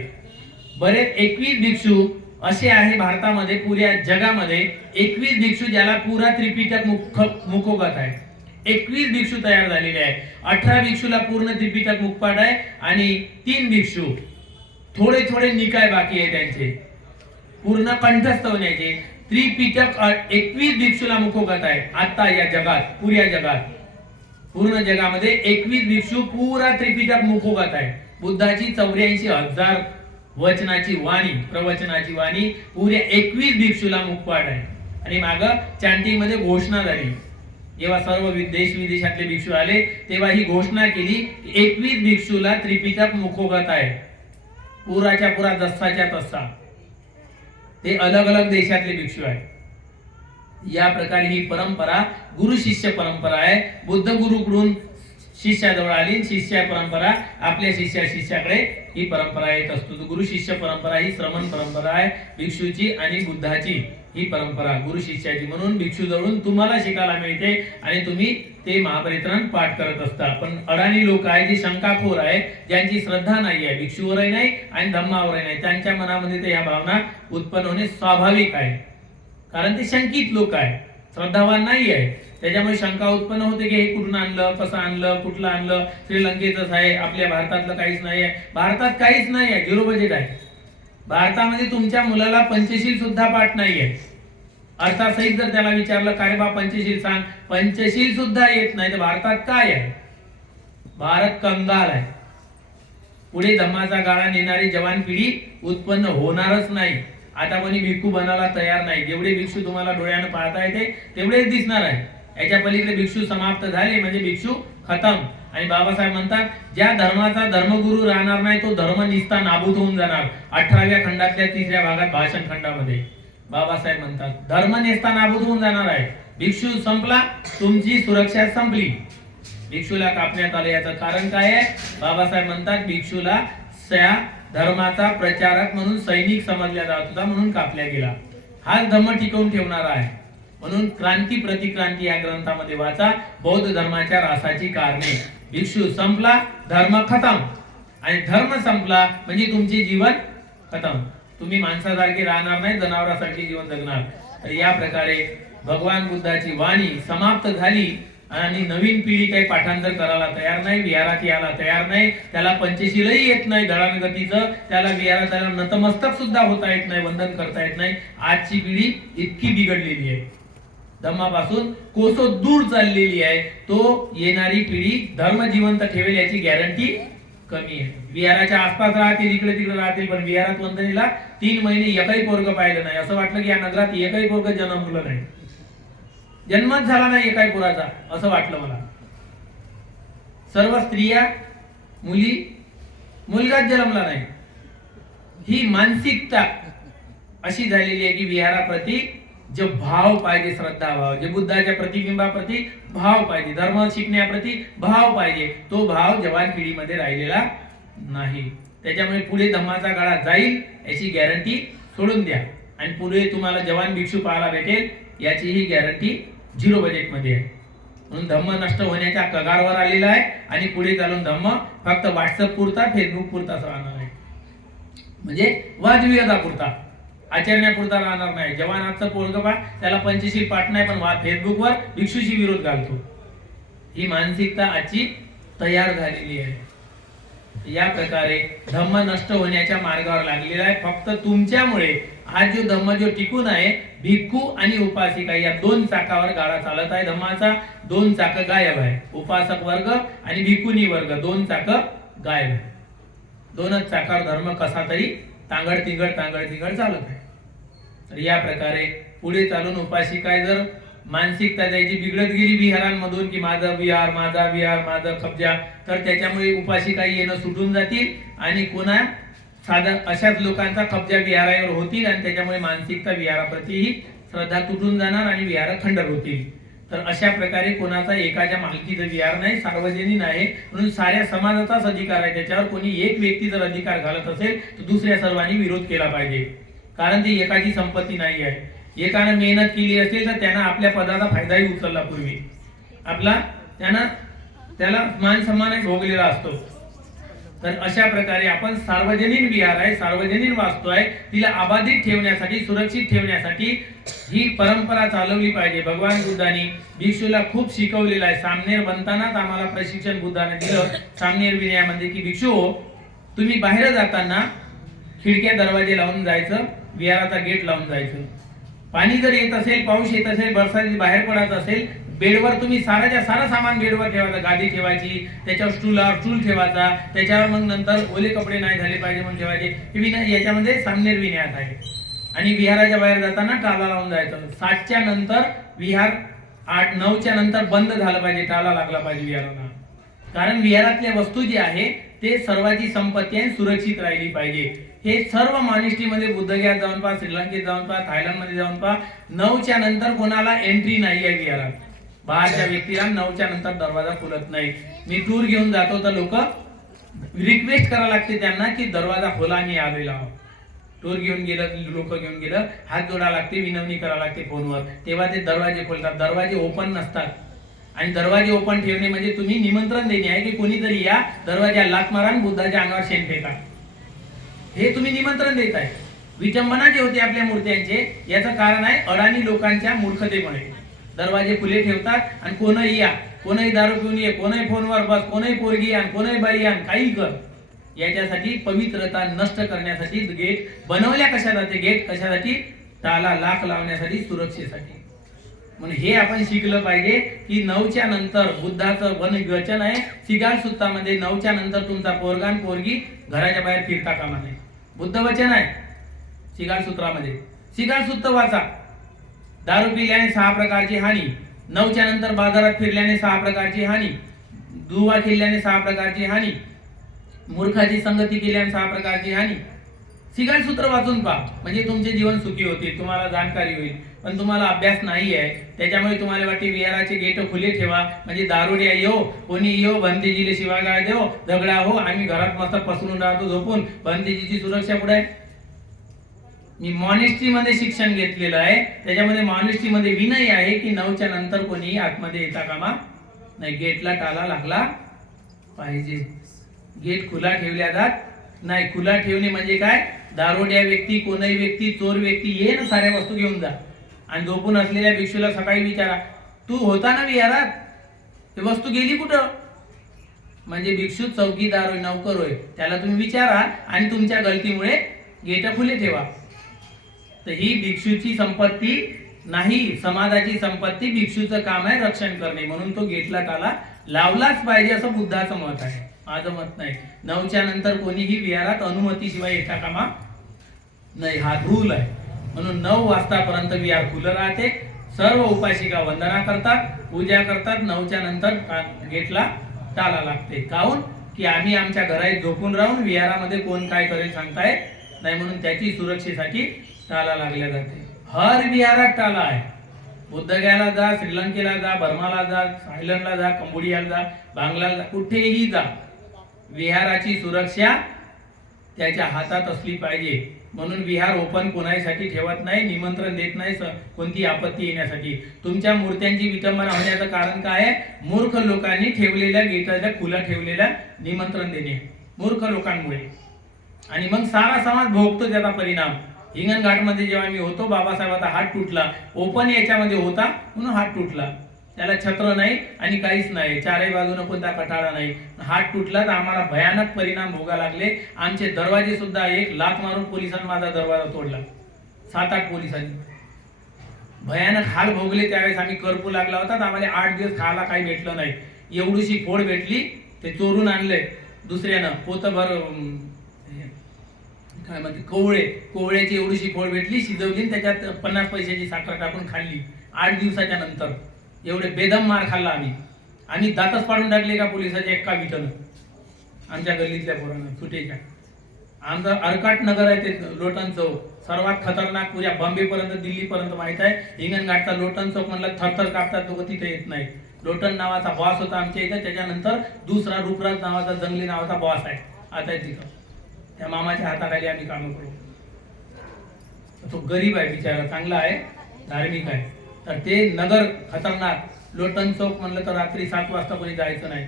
बरेच 21 भिक्षू असे आहे भारतामध्ये, पुऱ्या जगामध्ये 21 भिक्षू ज्याला पुरा त्रिपिटक मुखोगत आहे. 21 भिक्षू तयार झालेले आहे. 18 भिक्षूला पूर्ण त्रिपिटक मुखपाठ आहे आणि 3 भिक्षू थोडे थोडे निकाय बाकी आहे त्यांचे पूर्ण कंठस्थ होण्याचे. त्रिपिटक 21 भिक्षूला मुखोगत आहे आता या जगात, पुऱ्या जगात, पूर्ण जगामध्ये 21 भिक्षू पुरा त्रिपिटक मुखोगत आहे. बुद्धाची 84,000 वचनाची वाणी, प्रवचनाची वाणी पुऱ्या 21 भिक्षूला मुखपाठ आहे. आणि माग चॅन्टिंग मध्ये घोषणा झाली, जेव्हा सर्व देश विदेशातले भिक्षू आले तेव्हा ही घोषणा केली की 21 भिक्षूला त्रिपिटक मुखोगत आहे, पुराच्या पुरा जसाच्या तसा. ते अलग अलग देशातले भिक्षू आहेत. या प्रकारे ही परंपरा गुरु शिष्य परंपरा आहे. बुद्ध गुरुकडून शिष्याजवळ आली, शिष्य परंपरा आपल्या शिष्याकडे ही परंपरा येत असतो. गुरु शिष्य परंपरा ही श्रमण परंपरा आहे भिक्षूची आणि बुद्धाची ही परंपरा गुरु शिष्याची. म्हणून भिक्षू जवळून तुम्हाला शिकायला मिळते आणि तुम्ही ते महापरित्राण पाठ करत असता. पण अडाणी लोक आहे, जे शंकाखोर आहे, ज्यांची श्रद्धा नाही आहे, भिक्षूवरही नाही आणि धम्मावरही नाही, त्यांच्या मनामध्ये ते या भावना उत्पन्न होणे स्वाभाविक आहे. कारण ते शंकित लोक आहे, श्रद्धावान नाही आहे. त्याच्यामुळे शंका उत्पन्न होते की हे कुठून आणलं, कसं आणलं, कुठलं आणलं, श्रीलंकेतच आहे, आपल्या भारतातलं काहीच नाही आहे. भारतात काहीच नाही आहे, 0 बजेट आहे. भारतामध्ये तुमच्या मुलाला पंचशील सुद्धा पाठ नाही आहे. अर्थासहित जर त्याला विचारलं काय बा पंचशील सांग, पंचशील सुद्धा येत नाही, तर भारतात काय आहे? भारत कंगाल आहे. पुढे धम्माचा गाळा नेणारी जवान पिढी उत्पन्न होणारच नाही. आता कोणी भिक्षू बनायला तयार नाही. जेवढे भिक्षू तुम्हाला डोळ्यानं पाहता येते तेवढेच दिसणार आहे. याच्या पलीकडे भिक्षू समाप्त झाले म्हणजे भिक्षू खतम. आणि बाबासाहेब म्हणतात ज्या धर्माचा धर्मगुरू राहणार नाही तो धर्म निस्ता नाबूद होऊन जाणार. 18व्या खंडातल्या 3ऱ्या भागात भाषण खंडामध्ये बाबासाहेब म्हणतात धर्म नेस्ता नाबूद होऊन जाणार आहे. भिक्षू संपला, तुमची सुरक्षा संपली. भिक्षूला कापण्यात आले. याचं कारण काय आहे? बाबासाहेब म्हणतात भिक्षूला धर्माचा प्रचारक म्हणून सैनिक समजला जात होता म्हणून कापला गेला. हाच धम्म टिकवून ठेवणारा आहे. म्हणून क्रांती प्रतिक्रांती या ग्रंथामध्ये वाचा बौद्ध धर्माच्या रासाची कारणे. भिक्षू संपला, धर्म खतम. आणि धर्म संपला म्हणजे तुमचे जीवन खतम. तुम्ही माणसासारखे राहणार नाही, जनावरांसारखे जीवन जगणार. तर या प्रकारे भगवान बुद्धाची वाणी समाप्त झाली आणि नवीन पिढी काही पाठांतर करायला तयार नाही, विहारात यायला तयार नाही, त्याला पंचशीलही येत नाही दळणगतीचं, त्याला विहारात त्याला नतमस्तक सुद्धा होता येत नाही, वंदन करता येत नाही. आजची पिढी इतकी बिघडलेली आहे, धम्मापासून कोसो दूर चाललेली आहे. तो येणारी पिढी धर्म जिवंत ठेवेल याची गॅरंटी कमी आहे. विहाराच्या आसपास राहतील, इकडे तिकडे राहतील, पण विहारात वंदनीला 3 महिने एकही पोरग पाहिलं नाही. असं वाटलं की या नगरात एकही पोरग जन्मलं नाही, जन्मच झाला नाही एकाही पोराचा, असं वाटलं मला. सर्व स्त्रिया मुली, मुलगाच जन्मला नाही. ही मानसिकता अशी झालेली आहे की विहाराप्रती जे भाव पाहिजे, श्रद्धा भाव, जे बुद्धाच्या प्रतिबिंबाप्रती भाव पाहिजे, धर्म शिकण्याप्रती भाव पाहिजे, तो भाव जवान पिढीमध्ये राहिलेला नाही. त्याच्यामुळे पुढे धम्माचा काळा जाईल याची गॅरंटी सोडून द्या. आणि पुढे तुम्हाला जवान भिक्षू पाहायला भेटेल याचीही गॅरंटी 0 बजेटमध्ये आहे. म्हणून धम्म नष्ट होण्याच्या कगारवर आलेला आहे आणि पुढे चालून धम्म फक्त व्हॉट्सअप पुरता, फेसबुक पुरताच राहणार आहे. म्हणजे वादविवादापुरता, आचरण्यापुरता राहणार नाही. जवानाचं पोरग पा, त्याला पंचशील पाठ नाही, पण फेसबुकवर भिक्षूशी विरोध घालतो. ही मानसिकता आजची तयार झालेली आहे. या प्रकारे धम्म नष्ट होण्याच्या मार्गावर लागलेला आहे. फक्त तुमच्यामुळे आज जो धम्म जो टिकून आहे, भिक्खू आणि उपासिका या 2 चाकावर गाडा चालत आहे. धम्माचा 2 चाक गायब आहे. उपासक वर्ग आणि भिक्खुनी वर्ग 2 चाक गायब आहे. 2च चाकावर धर्म कसा तरी तांगड तिंगड चालत आहे. तर या प्रकारे पुढे चालून उपासिका जर मानसिकता त्याची बिघडत गेली विहारांमधून की माझा विहार, माझा कब्जा, तर त्याच्यामुळे उपासिका येणं सुटून जातील आणि कोणा साधा अशाच लोकांचा कब्जा विहारावर होतील आणि त्याच्यामुळे मानसिकता विहाराप्रतीही श्रद्धा तुटून जाणार आणि विहार खंडर होतील. तर अशा प्रकारे कोणाचा एकाच्या मालकीचं विहार नाही, सार्वजनिक आहे. म्हणून साऱ्या समाजाचाच अधिकार आहे. त्याच्यावर कोणी एक व्यक्ती जर अधिकार घालत असेल तर दुसऱ्या सर्वांनी विरोध केला पाहिजे. कारण ती एकाची संपत्ती नाही आहे. एकाने मेहनत केली असेल तर त्यानं आपल्या पदाचा फायदाही उचलला पूर्वी, त्याला मान सन्मान भोगलेला असतो. तर अशा प्रकारे आपण सार्वजनिक विहार आहे, सार्वजनिक वास्तू आहे, तिला अबाधित ठेवण्यासाठी, सुरक्षित ठेवण्यासाठी ही परंपरा चालवली पाहिजे. भगवान बुद्धांनी भिक्षूला खूप शिकवलेलं आहे. सामनेर बनतानाच आम्हाला प्रशिक्षण बुद्धाने दिलं सामनेर विनयामध्ये की भिक्षू तुम्ही बाहेर जाताना खिडक्या दरवाजे लावून जायचं, विहाराचा गेट लावून जायचं. पाणी जर येत असेल, पाऊस येत असेल, बरसात बाहेर पडत असेल, बेडवर तुम्ही सारा सामान बेडवर ठेवायचं, गादी ठेवायची, त्याच्यावर स्टूल ठेवायचा, त्याच्यावर मग नंतर ओले कपडे नाही झाले पाहिजे म्हणून ठेवायचे. याच्यामध्ये सामनेर विनयात आहे. आणि विहाराच्या बाहेर जाताना टाला लावून जायचं. 7च्या नंतर विहार 8-9च्या नंतर बंद झालं पाहिजे, टाला लागला पाहिजे विहाराला. कारण विहारातल्या वस्तू जी आहे ते सर्वांची संपत्ती आहे, सुरक्षित राहिली पाहिजे. हे सर्व मॉनेस्ट्रीमध्ये बुद्धगयात जाऊन पहा, श्रीलंकेत जाऊन पहा, थायलंडमध्ये जाऊन पहा, 9च्या नंतर कोणाला एंट्री नाही आहे विहारात. बाहेरच्या व्यक्तीला 9च्या नंतर दरवाजा खुलत नाही. मी टूर घेऊन जातो तर लोक रिक्वेस्ट करायला लागते त्यांना की दरवाजा खोला, मी आलेला आहो. टूर घेऊन गेलं, हात जोडा लागते, विनवणी करायला लागते फोनवर, तेव्हा ते दरवाजे खोलतात. दरवाजे ओपन नसतात. आणि दरवाजे ओपन ठेवणे म्हणजे तुम्ही निमंत्रण देणे आहे की कोणीतरी या, दरवाजा लाथ मारा आणि बुद्धाच्या अंगावर शेण फेका, हे तुम्ही निमंत्रण देत आहे. विटंबना जे होते आपल्या मूर्त्यांचे, याचं कारण आहे अडाणी लोकांच्या मूर्खतेमुळे. दरवाजे खुले ठेवतात आणि कोणही या, कोणही दारू पिऊन ये, कोणही फोनवर बस, कोणही पोरगी आण, कोणही बाई आण, काही कर. याच्यासाठी पवित्रता नष्ट करण्यासाठी गेट बनवल्या कशासाठी, गेट कशासाठी, टाला लाख लावण्यासाठी, सुरक्षेसाठी. म्हणून हे आपण शिकलं पाहिजे की 9च्या नंतर बुद्धाचं वचन आहे सिगाल सुत्तामध्ये, 9च्या नंतर तुमचा पोरगा आणि पोरगी घराच्या बाहेर फिरता कामा नये. बुद्ध वचन आहे सिगाल सूत्रामध्ये. सिगाल सूत्र वाचा. दारू पिल्याने 6 प्रकारची हानी, 9च्या नंतर बाजारात फिरल्याने 6 प्रकारची हानी, दुवा खेळल्याने 6 प्रकारची हानी, मूर्खाची संगती केल्याने 6 प्रकारची हानी. सिगाल सूत्र वाचून पहा, म्हणजे तुमचे जीवन सुखी होतील, तुम्हाला जाणकारी होईल. पण तुम्हाला अभ्यास नाही आहे, त्याच्यामुळे तुम्हाला वाटते विहाराचे गेट खुले ठेवा म्हणजे दारुड्या येऊ, कोणी येऊ, भंतेजीले शिवागाळ देऊ, दगडा हो, आम्ही घरात मस्त पसरून राहतो झोपून, भंतेजीची सुरक्षा पुढे आहे. मी मॉनेस्ट्री मध्ये शिक्षण घेतलेलं आहे, त्याच्यामध्ये मॉनेस्ट्री मध्ये विनय आहे की 9च्या नंतर कोणीही आतमध्ये येता कामा नाही. गेटला ताला लागला पाहिजे. गेट खुला ठेवल्या जात नाही. खुला ठेवणे म्हणजे काय? दारोड्या व्यक्ती, कोणही व्यक्ती, चोर व्यक्ती ये ना साऱ्या वस्तू घेऊन जा. आणि झोपून असलेल्या भिक्षूला सकाळी विचारा, तू होता ना विहारात, ते वस्तू गेली कुठं? म्हणजे भिक्षू चौकीदार होय, नौकर होय, त्याला तुम्ही विचारा आणि तुमच्या गलतीमुळे गेट खुले ठेवा. तर ही भिक्षूची संपत्ती नाही, समाजाची संपत्ती. भिक्षूचं काम आहे रक्षण करणे, म्हणून तो गेटला ताला लावलाच पाहिजे असं बुद्धाचं मत आहे, माझं मत नाही. 9च्या नंतर कोणीही विहारात अनुमतीशिवाय येता कामा नाही, हा रूल आहे. म्हणून 9 वाजतापर्यंत विहार खुलं राहते. सर्व उपासिका वंदना करतात, पूजा करतात. 9च्या नंतर गेटला ताला लागते. काहून? की आम्ही आमच्या घरात झोपून राहून विहारामध्ये कोण काय करेल सांगता येत नाही, म्हणून त्याची सुरक्षेसाठी ताला लागल्या जाते. हर विहारात ताला आहे. बुद्धगयाला जा, श्रीलंकेला जा, बर्माला जा, थायलंडला जा, कंबोडियाला जा, बांगलाला जा, कुठेही जा, विहाराची सुरक्षा त्याच्या हातात असली पाहिजे. म्हणून विहार ओपन कोणासाठी ठेवत नाही, निमंत्रण देत नाही कोणती आपत्ती येण्यासाठी. तुमच्या मूर्त्यांची विटंबना होण्याचं कारण काय आहे? मूर्ख लोकांनी ठेवलेल्या गेटाच्या खुला ठेवलेल्या निमंत्रण देणे, मूर्ख लोकांमुळे. आणि मग सारा समाज भोगतो त्याचा परिणाम. हिंगणघाटमध्ये जेव्हा मी होतो, बाबासाहेबांचा हात तुटला, ओपन याच्यामध्ये होता म्हणून हात तुटला. त्याला छत्र नाही आणि काहीच नाही, चारही बाजूने कोणता कठाळा नाही, हात तुटला. तर आम्हाला भयानक परिणाम भोगा लागले. आमचे दरवाजे सुद्धा एक लाथ मारून पोलिसांनी माझा दरवाजा तोडला, 7-8 पोलिसांनी. भयानक हाल भोगले. त्यावेळेस आम्ही करपू लागला होता, आम्हाला 8 दिवस खायला काही भेटलं नाही. एवढीशी फोड भेटली, ते चोरून आणले दुसऱ्यानं, पोतभर काय म्हणते कोवळ्याची एवढीशी फोड भेटली, शिजवली, त्याच्यात 50 पैशाची साखर टाकून खाल्ली. 8 दिवसाच्या नंतर एवढे बेदम मार खाल्ला आम्ही दातच पाडून टाकले का पोलिसाच्या एका विटनं, आमच्या गल्लीतल्या पोरांना सुटेच्या. आमचं अर्काट नगर आहे ते लोटन चौक, सर्वात खतरनाक, पुऱ्या बॉम्बे पर्यंत, दिल्ली पर्यंत माहित आहे. हिंगणघाटचा लोटन चौक म्हणलं थरथर कापतात लोक, तिथे येत नाही. लोटन नावाचा बॉस होता आमच्या इथं, त्याच्यानंतर दुसरा रूपराज नावाचा, जंगली नावाचा बॉस आहे आता तिथं. त्या मामाच्या हाताखाली आम्ही काम करू. तो गरीब आहे बिचारा, चांगला आहे, धार्मिक आहे. तर ते नगर खतरनाक. लोटन चौक म्हणलं तर रात्री 7 वाजता कोणी जायचं नाही.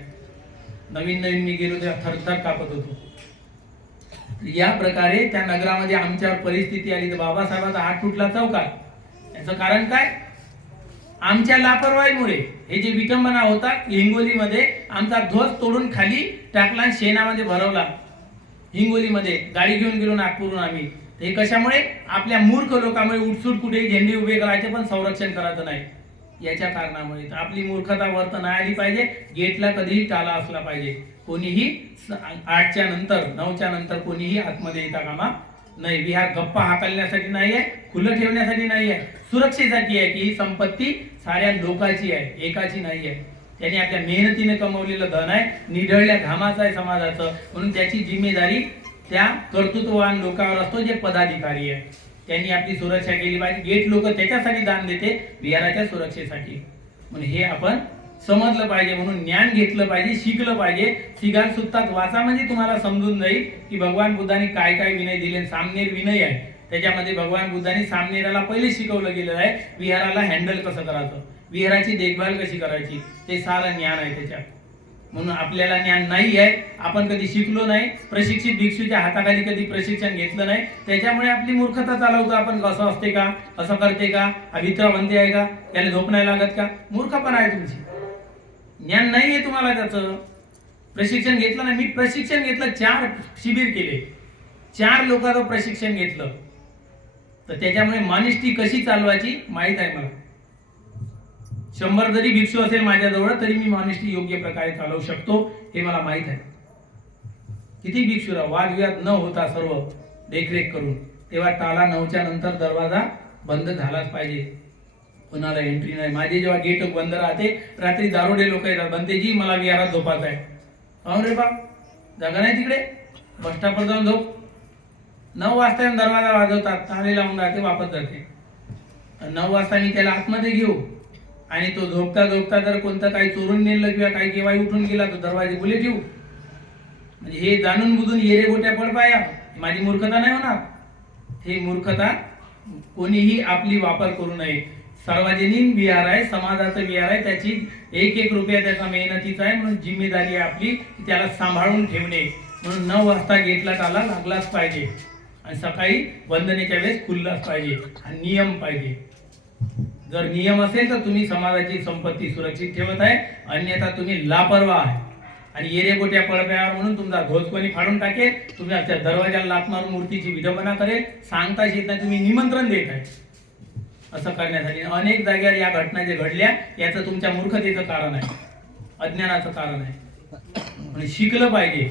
नवीन मी गेलो तेव्हा थरथर कापत होतो. या प्रकारे त्या नगरामध्ये आमच्यावर परिस्थिती आली. तर बाबासाहेबांचा हात तुटला चौकात. याचं कारण काय? आमच्या लापरवाहीमुळे. हे जे विटंबना होतात, हिंगोलीमध्ये आमचा ध्वज तोडून खाली टाकला, शेणामध्ये भरवला. हिंगोलीमध्ये गाडी घेऊन गेलो नागपूरहून आम्ही. हे कशामुळे? आपल्या मूर्ख लोकांमुळे. उठसूट कुठेही झेंडे उभे करायचे पण संरक्षण करायचं नाही, याच्या कारणामुळे. तर आपली मूर्खता वर्त नाही आली पाहिजे. गेटला कधीही ताला असला पाहिजे. कोणीही 8च्या नंतर 9च्या नंतर कोणीही आतमध्ये येता कामा नाही. विहार गप्पा हाकलण्यासाठी नाही आहे, खुलं ठेवण्यासाठी नाही आहे, सुरक्षेसाठी आहे. की ही संपत्ती साऱ्या लोकांची आहे, एकाची नाही आहे. त्यांनी आपल्या मेहनतीने कमवलेलं धन आहे, निढळल्या घामाचं आहे समाजाचं. म्हणून त्याची जिम्मेदारी त्या कर्तृत्ववान लोकांवर असतो, जे पदाधिकारी आहे. त्यांनी आपली सुरक्षा केली पाहिजे. गेट लोक त्याच्यासाठी दान देते, विहाराच्या सुरक्षेसाठी. म्हणून हे आपण समजलं पाहिजे. म्हणून ज्ञान घेतलं पाहिजे, शिकलं पाहिजे. सिगाल सुत्तात वाचा म्हणजे तुम्हाला समजून जाईल की भगवान बुद्धांनी काय काय विनय दिले. सामनेर विनय आहे, त्याच्यामध्ये भगवान बुद्धांनी सामनेराला पहिले शिकवलं गेलेलं आहे विहाराला हँडल कसं करायचं, विहाराची देखभाल कशी करायची, ते सारं ज्ञान आहे त्याच्यात. म्हणून आपल्याला ज्ञान नाही आहे, आपण कधी शिकलो नाही, प्रशिक्षित भिक्षूच्या हाताखाली कधी प्रशिक्षण घेतलं नाही, त्याच्यामुळे आपली मूर्खता चालवतो आपण. असं असते का, असं करते का, हा भित्र म्हणते आहे का, त्याला झोप नाही लागत का, मूर्खपणा आहे तुमची. ज्ञान नाही आहे तुम्हाला त्याचं. प्रशिक्षण घेतलं नाही. मी प्रशिक्षण घेतलं, 4 शिबिर केले, 4 लोकांचं प्रशिक्षण घेतलं. तर त्याच्यामुळे मॉनेस्ट्री कशी चालवायची माहित आहे मला. 100 जरी भिक्षू असेल माझ्याजवळ तरी मी मॉनेस्ट्री योग्य प्रकारे चालवू शकतो, हे मला माहित आहे. किती भिक्षू राव, वादविवाद न होता सर्व देखरेख करून. तेव्हा ताला 9च्या नंतर दरवाजा बंद झालाच पाहिजे, कोणाला एंट्री नाही. माझे जेव्हा गेट बंद राहते, रात्री दारोडे लोक येतात, बनतेजी मला विहारात झोपायचं आहे. अहो रे बाप, जागा नाही तिकडे, बस स्टॉपवर जाऊन झोप. 9 वाजता दरवाजा वाजवतात, ताले लावून राहते, वापस जाते. 9 वाजता मी त्याला आतमध्ये घेऊ आणि तो झोपता झोपता जर कोणतं काही चोरून नेलं किंवा काही केव्हाही उठून गेला तर दरवाजे खुले ठेवू. म्हणजे हे जाणून बुजून येरे गोट्या पड पाया, माझी मूर्खता नाही होणार. ही मूर्खता कोणीही आपली वापर करू नये. सार्वजनिक विहार आहे, समाजाचं विहार आहे, त्याची एक एक रुपया त्याचा मेहनतीचा आहे, म्हणून जिम्मेदारी आहे आपली की त्याला सांभाळून ठेवणे. म्हणून 9 वाजता गेटला ताला लागलाच पाहिजे आणि सकाळी वंदनेच्या वेळेस खुललाच पाहिजे. हा नियम पाहिजे. जर नियम असेल तर तुम्ही समाजाची संपत्ती सुरक्षित ठेवत आहे, अन्यथा तुम्ही लापरवाह आहे. आणि येरेगोट्या पळप्यावर म्हणून तुमचा ध्वज कोणी फाडून टाकेल, तुमच्या त्या दरवाजाला लाथ मारून मूर्तीची विडंबना करेल, सांगताच येत नाही, तुम्ही निमंत्रण देत आहे. असं करण्यासाठी अनेक जागेवर या घटना जे घडल्या याचं तुमच्या मूर्खतेचं कारण आहे, अज्ञानाचं कारण आहे. म्हणजे शिकलं पाहिजे.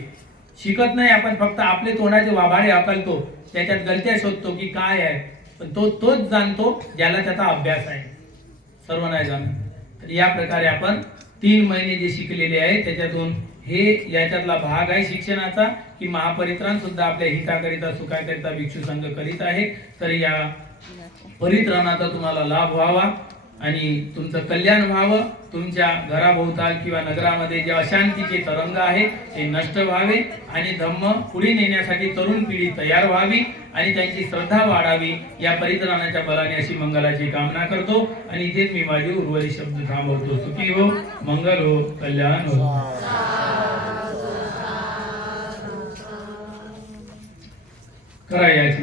शिकत नाही आपण, फक्त आपले तोंडाचे वाभाडे हकलतो, त्याच्यात गलत्या शोधतो की काय आहे, पण तोच जाणतो ज्याला त्याचा अभ्यास आहे, सर्व नाही जाणत. तर या प्रकारे आपण 3 महिने जे शिकलेले आहे त्याच्यातून हे याच्यातला भाग आहे शिक्षणाचा की महापरित्राण सुद्धा आपल्या हिताकरिता सुखाकरिता भिक्षू संघ करीत आहे. तर या परित्राणाचा तुम्हाला लाभ व्हावा आणि तुमचं कल्याण व्हावं. तुमच्या घराभोवताल किंवा नगरामध्ये जे अशांतीचे तरंग आहे ते नष्ट व्हावे आणि धम्म पुढे नेण्यासाठी तरुण पिढी तयार व्हावी आणि त्यांची श्रद्धा वाढावी. या परित्राणाच्या बलाने अशी मंगलाची कामना करतो आणि इथेच मी माझे उर्वरित शब्द थांबवतो. सुखी हो, मंगल हो, कल्याण हो. करा याचना.